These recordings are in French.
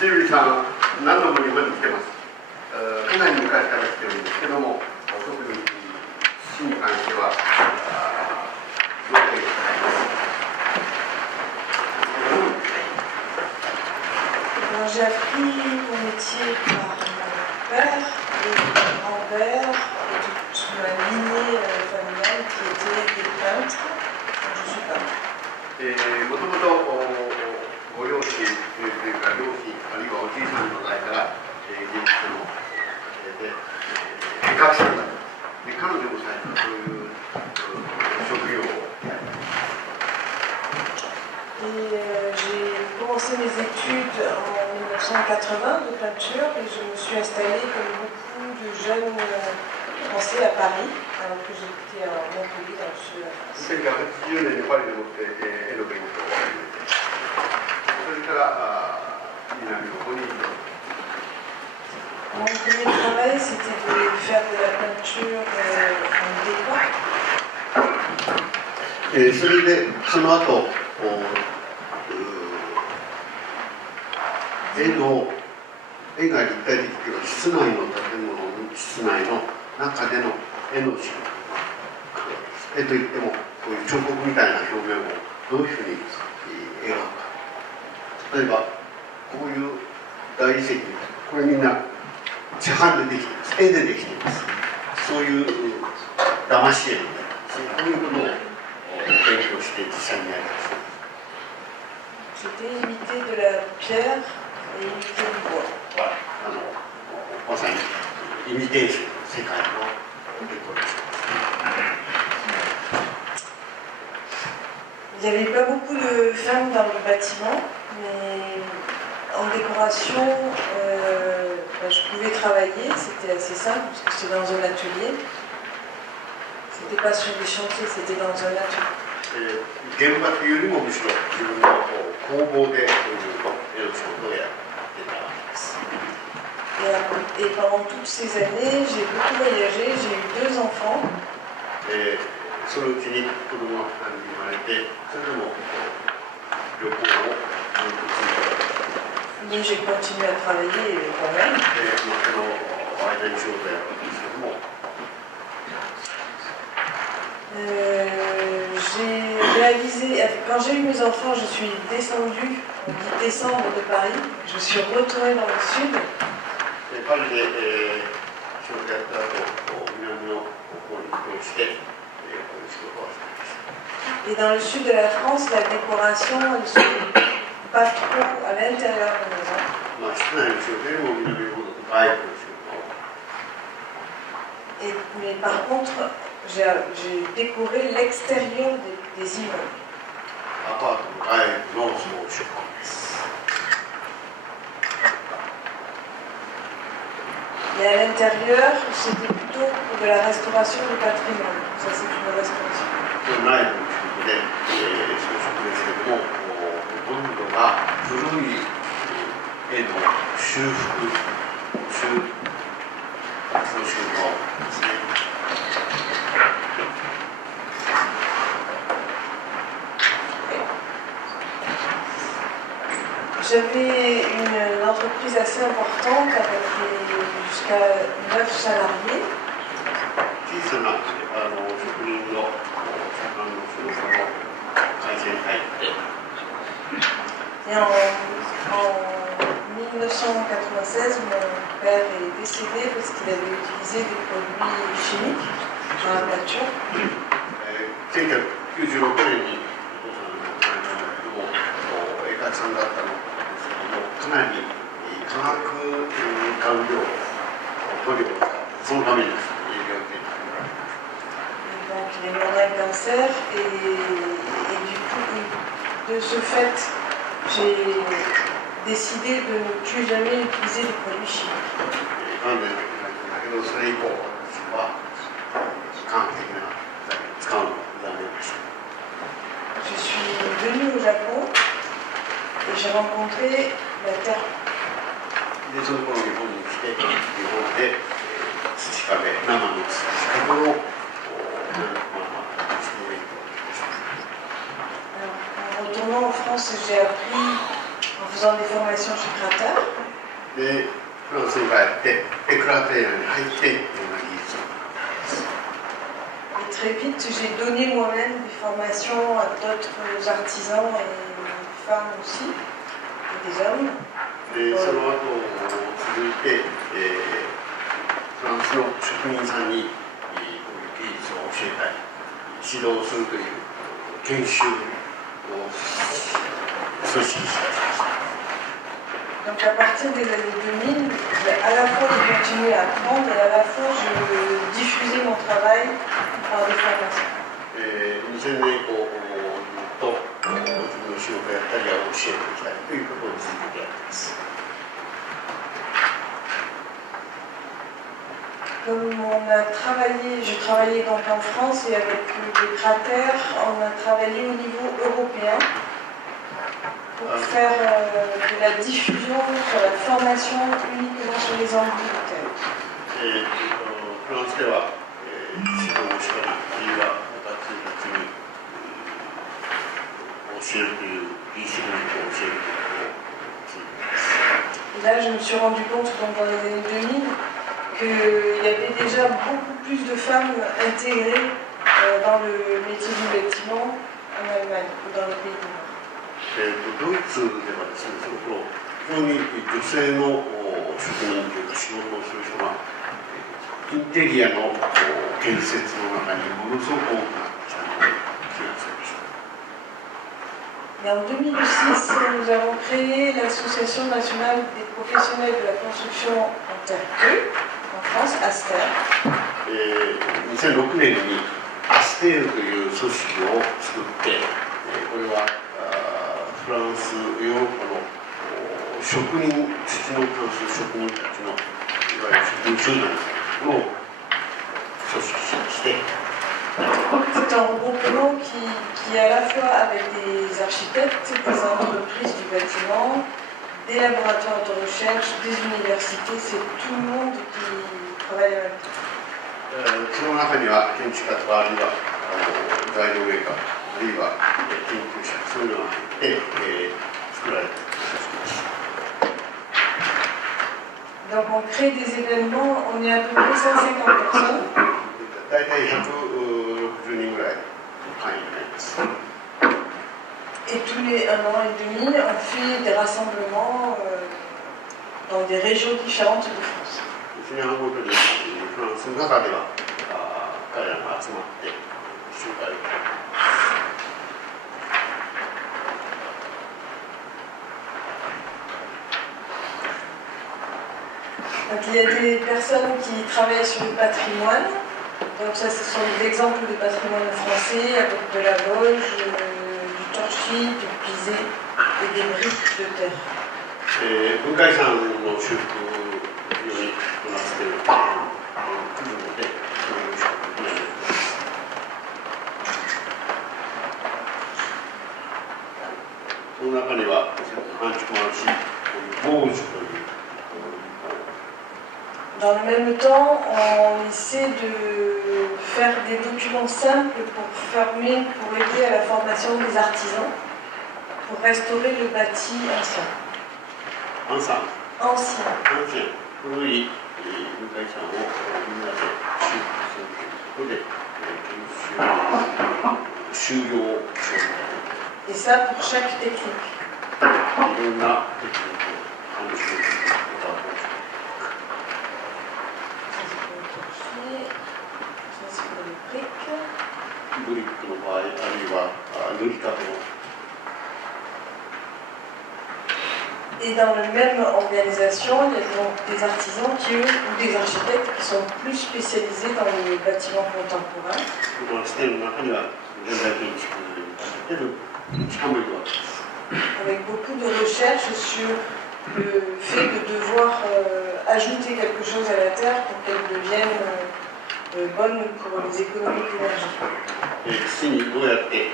ちゆりさん、何度も日本に来てます。かなり昔から来てるんですけども、特に土に関しては、すごくいいです。J'ai appris mon métier par mon père et mon grand-père, sur la lignée familiale qui était des peintres. Donc je suis peintre. もともとご両親というか両親あるいはおじいさんの代から現地の絵描きさんだったで彼女も最初そういう職業をやりました。J'ai commencé mes études en 1980 de peinture et je me suis installée comme beaucoup de jeunes Français à Paris, alors que j'étais à Montpellier dans le sud de la France. 1980年にパリでもって絵の勉強を始めて、それから南の方に行きます。Mon premier travail, c'était de faire de la peinture en décor. それでその後絵が立体的というか室内の建物の室内の中での絵の仕事、絵といってもこういう彫刻みたいな表現をどういうふうに描くか。例えばこういう大理石、これみんな市販でできています。絵でできています。そういう騙し絵みたいな、そういうことを勉強して実際にやります。J'étais imité de la pierre et imité du bois. まさにイミテーションの世界のデコレーション。Il n'y avait pas beaucoup de femmes dans le bâtiment, mais en décoration, je pouvais travailler, c'était assez simple, parce que c'était dans un atelier. C'était pas sur des chantiers, c'était dans un atelier. 現場というよりもむしろ自分の工房で絵の仕事をやってたわけです。Et pendant toutes ces années, j'ai beaucoup voyagé, j'ai eu 2 enfants. そのうちに子供が2人生まれて、それでも旅行をずっと続けた。 Mais j'ai continué à travailler quand même. その間に仕事をやったんですけども。J'ai réalisé, quand j'ai eu mes enfants, je suis descendue, on dit descendre de Paris, je suis retournée dans le sud. パリで仕事やった後、南の方に移動して、こういう仕事をしていました。 Et dans le sud de la France, la décoration, elle ne se fait pas trop à l'intérieur de la maison. まあ室内の仕事よりも南の方だと外部の仕事を。Mais par contre, j'ai décoré l'extérieur des immeubles. アパートの外部の出版です。 Et à l'intérieur, c'était plutôt pour de la restauration du patrimoine. Ça, c'est une restauration. 内部の仕事で、装飾ですけども、ほとんどが古い絵の修復、装飾ですね。J'avais une entreprise assez importante avec jusqu'à 9 salariés. 小さな職人の仕事の会社に入って。 Et en 1996, mon père est décédé parce qu'il avait utilisé des produits chimiques dans la peinture. 1996年にお父さんが亡くなりましたけども、絵描きさんだったのですけども、かなり化学顔料、塗料を使って、そのために営業できる。 Donc il est mort d'un cancer et du coup, de ce fait, j'ai décidé de ne plus jamais utiliser des produits chimiques. なんでだけどそれ以降私は化学的な材料を使うのをやめました。 Je suis venue au Japon et j'ai rencontré la terre. でその頃日本に来て日本で土壁、生の土壁をEn retournant en France, j'ai appris en faisant des formations chez Crater. でフランスに帰ってエクラテーヤに入っていろんな技術を Et très vite, j'ai donné moi-même des formations à d'autres artisans et femmes aussi, et des hommes. でその後続いて、フランスの職人さんにこういう技術を教えたり指導するという研修を組織したりしました。 Donc à partir des années 2000, à la fois j'ai continué à apprendre et à la fois je diffusais mon travail par des formations. 2000年以降ずっと自分の仕事をやったり教えてきたりということを続けてやっています。 Comme on a travaillé, je travaillais donc en France et avec les cratères, on a travaillé au niveau européen pour faire de la diffusion sur la formation uniquement sur les ambulatoires. フランスでは指導をしたり、あるいは私たちに教えるという技術を教えるということを続けています。 Et là, je me suis rendu compte donc, dans les années 2000 qu'il y avait déjà beaucoup plus de femmes intégrées dans le métier du bâtiment en Allemagne ou dans les pays du Nord. ドイツではですね、その頃非常に女性の職人というか仕事をする人がインテリアの建設の中にものすごく多くなってきたので気がつきました。 Et en 2006, nous avons créé l'Association nationale des professionnels de la construction en terre crue, en France, ASTER. 2006年にアステールという組織を作って、これはフランス、ヨーロッパの職人、土の関する職人たちのいわゆる職人集団を組織しまして、 C'est un regroupement qui est à la fois avec des architectes, des entreprises du bâtiment, des laboratoires de recherche, des universités, c'est tout le monde qui travaille en même temps. その中には建築家とかあるいは材料メーカーあるいは研究者そういうのが入って作られています。 Donc on crée des événements, on est à peu près 150 personnes. 大体160人ぐらいの会員になります。 Et tous les 1 an et demi, on fait des rassemblements dans des régions différentes de France. 1年半ごとにフランスの中では彼らが集まって集会を開きます。 Donc, il y a des personnes qui travaillent sur le patrimoine. Donc ça, ce sont des exemples de patrimoine français avec de la boge, du torchis, du pisé et des briques de terre. 文化遺産の修復よりこなしている区分でそういう修復になります。その中には半築もあるし、ボージュという。 Dans le même temps, on essaie de faire des documents simples pour aider à la formation des artisans, pour restaurer le bâti ancien. Ancien. Ancien. 古い文化遺産をみんなで修復するということで修行をする。 Et ça pour chaque technique. いろんなテクニックを楽しむことができます。 ブリックの場合、あるいは塗り方の。 Et dans la même organisation, il y a donc des artisans ou des architectes qui sont plus spécialisés dans les bâtiments contemporains. この視点の中には現代建築にかけてる建築家もいるわけです。 Avec beaucoup de recherches sur le fait de devoir ajouter quelque chose à la terre pour qu'elle devienne bonne pour les économies d'énergie. 土にどうやって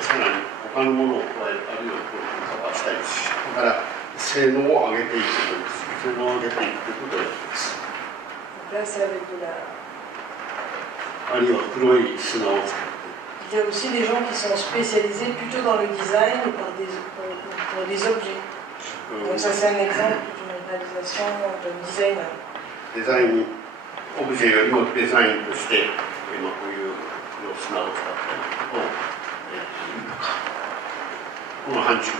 さらに他のものを加えるあるいはこうカバーしたりし、だから性能を上げていくという性能を上げていくということをやっています。 Donc là, c'est avec de la... あるいは黒い砂を使って。 Il y a aussi des gens qui sont spécialisés plutôt dans le design ou pour des objets. Donc ça c'est un exemple d'une réalisation d'un designer. デザインオブジェよりもデザインとして今こういう砂を使ったりとか、この範疇。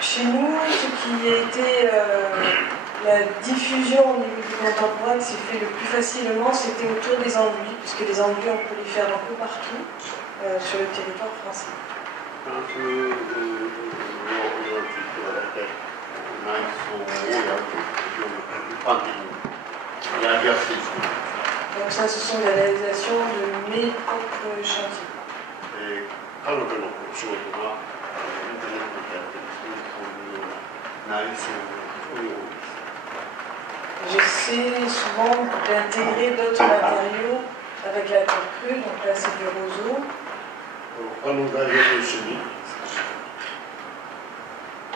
Chez nous, ce qui a été la diffusion au niveau du contemporain qui s'est fait le plus facilement, c'était autour des enduits, puisque les enduits on peut les faire un peu partout sur le territoire français. フランスの地域は大体内装をやるという一般的にやりやすいですね。 Donc ça, ce sont les réalisations de mes propres chantiers. 彼女の仕事がインターネットでやってですね、そういうような内装が非常に多いです。 J'essaie souvent d'intégrer d'autres matériaux avec la terre crue, donc là c'est du roseau. 他の材料と一緒に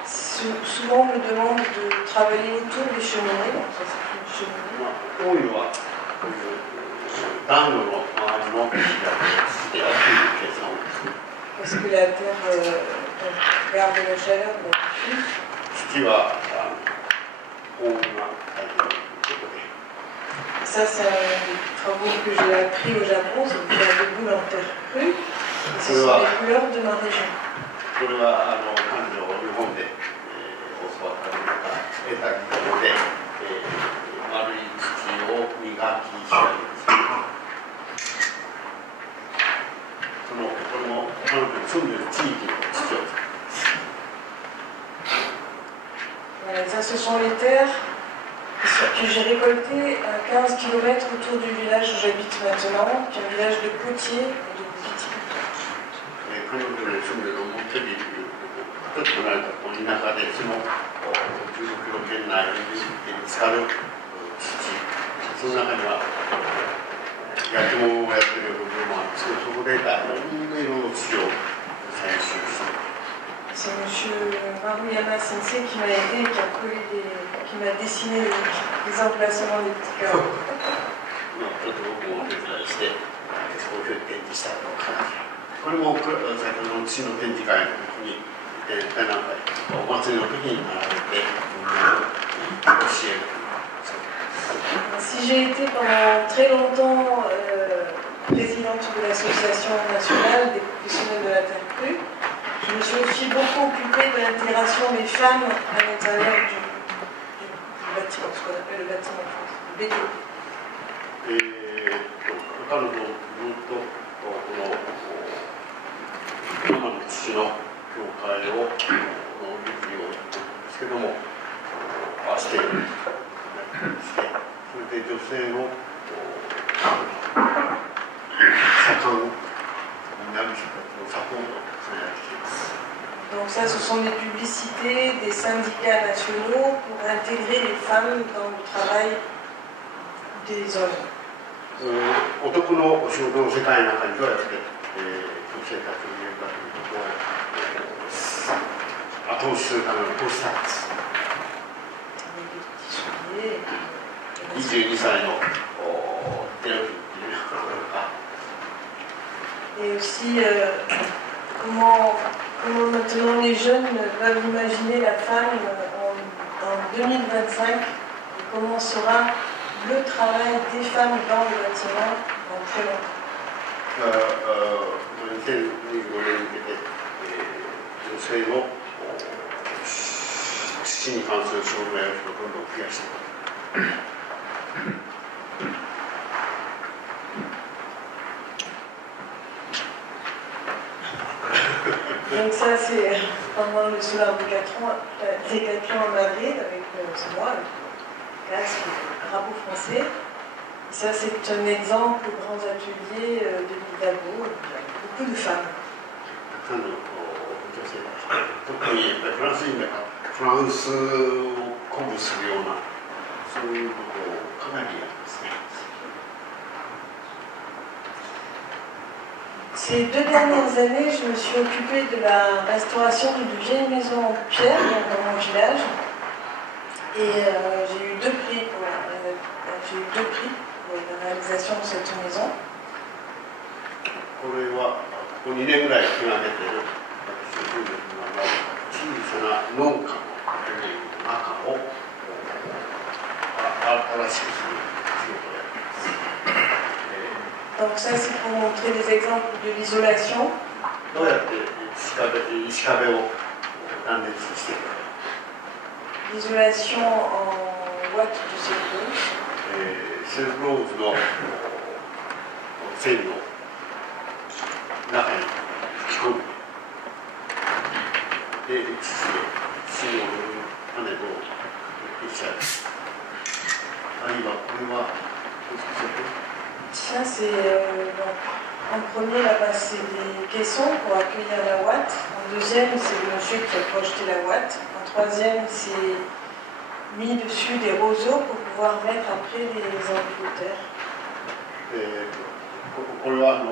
Souvent on me demande de travailler autour des cheminées, donc ça c'est une cheminée. 多いのはこういう暖炉の周りの火が好きであるという計算をですね。 Parce que la terre garde la chaleur de la diffuse. 土は高温が大変ということで。 Ça c'est un des travaux que j'ai appris au Japon, c'est de faire des boules en terre crue. Et ce sont les couleurs de ma région. これは彼女を日本で教わったりとか得た技法で丸い土を磨き仕上げです。これも彼女の住んでいる地域の土を使います。 Voilà, ça ce sont les terres que j'ai récoltées à 15 km autour du village où j'habite maintenant, qui est un village de potiers et de viticulteurs. 彼女の住んでいるモンテビというちょっと離れた田舎でその15キロ圏内に見つかる土、その中には焼き物をやっている部分もあるんですけど、そこでいろんな色の土を採集して。 C'est M. Maruyama Sensei qui m'a aidé et qui m'a dessiné les emplacements des petits carreaux. ちょっと僕もお手伝いして、こういう展示したりとか、これも先ほどの土の展示会の時に、なんかお祭りの時に並べて、みんな教える。Si j'ai été pendant très longtemps présidente de l'association nationale des professionnels de la terre crue, je me suis aussi beaucoup occupée de l'intégration des femmes à l'intérieur du bâtiment, ce qu'on appelle le bâtiment en France, le béton. 彼女ずっとこの生の土の教会をの譲りをやってるんですけども、しているしてそれで女性の盛んになる人たちのサポートをやっています。 Donc ça, ce sont des publicités des syndicats nationaux pour intégrer les femmes dans le travail des hommes. 男のお仕事の世界の中にどうやって女性たちを入れるかということを後押しするためのポスターです。22歳のデルフィンっていう方が。Et aussi comment maintenant les jeunes peuvent imaginer la femme en 2025 et comment sera le travail des femmes dans le bâtiment dans très longtemps. 2025年に向けて女性の土に関する障害をどんどん増やしていく。 Donc ça c'est pendant le solar Décathlon à Madrid avec moi, avec le casque, le drapeau français. Et ça c'est un exemple de grands ateliers de Lidabo, avec beaucoup de femmes. たくさんの女性たち、特にフランス人がフランスを鼓舞するようなそういうことをかなりやりますね。 Ces 2 dernières années, je me suis occupée de la restauration d'une vieille maison en pierre dans mon village. Et j'ai eu 2 prix pour la réalisation de cette maison. これはここ2年ぐらい手がけてる私の住んでる l'isolation. どうやって石壁を断熱していくか。L'isolation en watts de cellulose. セルローズの繊維を中に吹き込んで、で、土をパネルを消しちゃう。あるいはこれは Ça, c'est en premier, là-bas, c'est des caissons pour accueillir la ouate. En deuxième, c'est le monsieur qui a projeté la ouate. En troisième, c'est mis dessus des roseaux pour pouvoir mettre après les amphiboutères. これは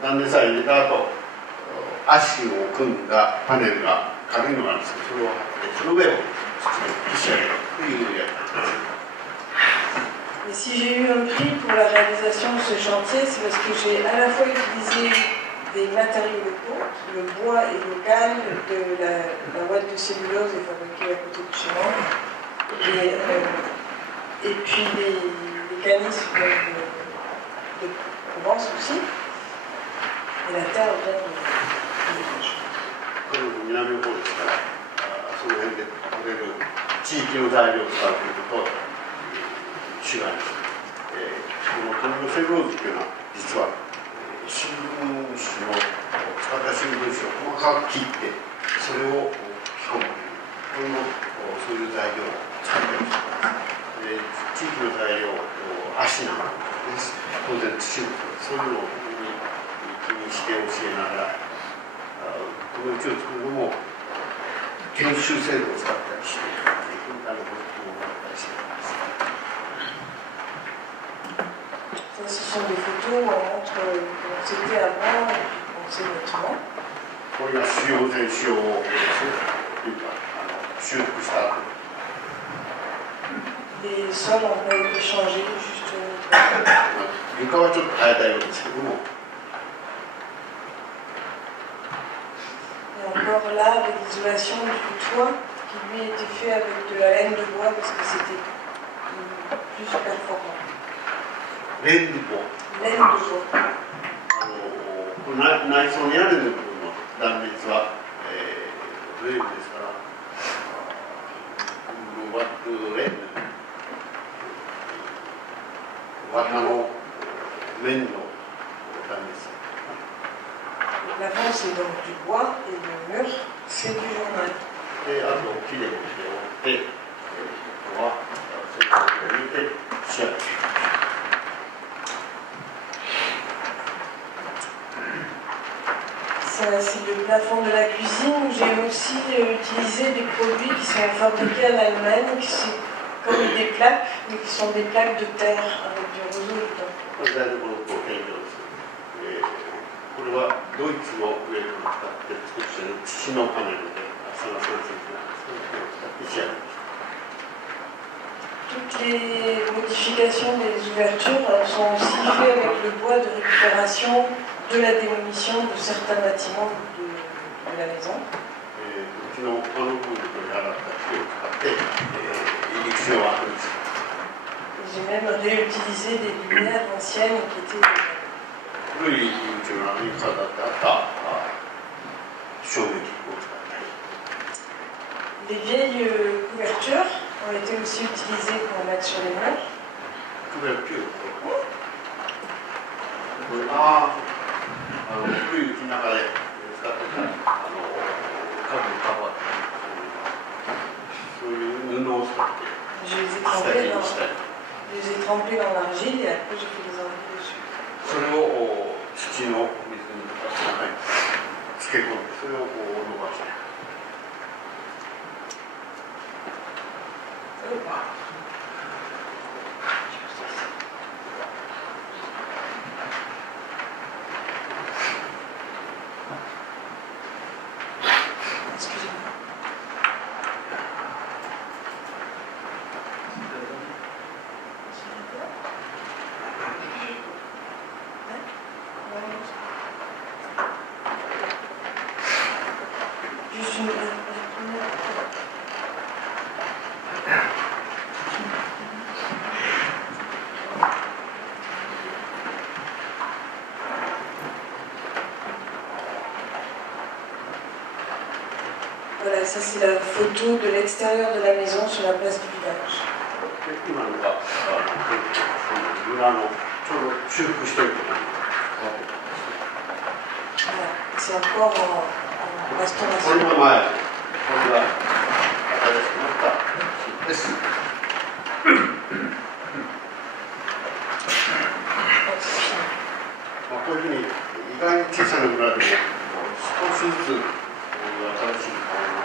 断熱材入れた後、足を組んだパネルが軽いのがあるんですけど、それを貼ってその上を消し上げるというやり方です。 Et si j'ai eu un prix pour la réalisation de ce chantier, c'est parce que j'ai à la fois utilisé des matériaux locaux, le bois est local, la ouate de cellulose est fabriquée à côté de chez moi, et puis les canisses de Provence aussi, et la terre vient de village. これも南の方ですから、その辺で取れる地域の材料を使うということと違います。この紙のセルローズというのは実は新聞紙の使った新聞紙を細かく切ってそれを吹き込むというそういう材料を使っています。地域の材料足なんです。当然土そういうのを気にして教えながらこのうちを作るのも研修制度を使ったりして文化のことを学ったりしています。 Ça, ce sont des photos où on montre comment c'était avant et puis comment c'est maintenant. これが主要全主要を修復した後。 Les sols ont pas été changés, juste 床はちょっと変えたようですけども。 Et encore là, avec l'isolation du toit, qui lui était fait avec de la laine de bois parce que c'était plus performant. レンズボ Laine de bois. 内装にある部分の断熱は、レンズですから、ワットレンズ、綿の面の断熱。 L'avant, c'est donc du bois et le mur, c'est du journal. で、あと木でもって、ここはそれを入れて仕上げていく。 Ça, c'est le plafond de la cuisine où j'ai aussi utilisé des produits qui sont fabriqués en Allemagne, qui sont comme des plaques, mais qui sont des plaques de terre avec du roseau dedans. これ台所の原料です。これはドイツのウェルを使って作っている土のパネルで、朝の3センチなんですけど、使って仕上げました。 Toutes les modifications des ouvertures sont aussi faites avec le bois de récupération de la démolition de certains bâtiments de la maison. うちの他の部分に払った木を使って、入り口を開けます。 J'ai même réutilisé des lumières anciennes qui étaient 古い入り口の中に飾ってあった照明器具を使ったり。 les vieilles couvertures ont été aussi utilisées pour mettre sur les murs. これは旧これが古いうちの中で使ってた家具のカバーそういう布を使って Je les ai 下 trempés 地 dans, にしたり je les ai trempés dans l'argile et après j'ai fait des enduits dessus. それを土の水に中に漬け込んでそれを伸ばして。 Excusez-moi. Juste une Voilà, ça c'est la photo de l'extérieur de la maison sur la place du village. 今のが村のちょうど修復してるところに Voilà, c'est encore en これ restauration. が前、これが新しくなったです。まあ、こういうふうに意外に小さな村でも少しずつこういう新しい顔が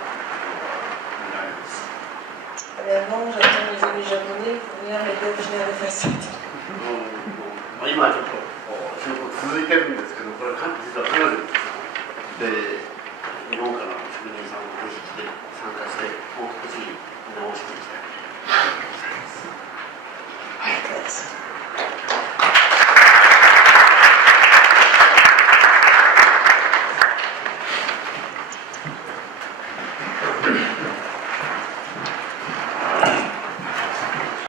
見られます。 Maintenant, j'attends mes amis japonais pour venir m'aider à finir la façade. まあ、今ちょっと仕事続いてるんですけど、これ実は彼女です。で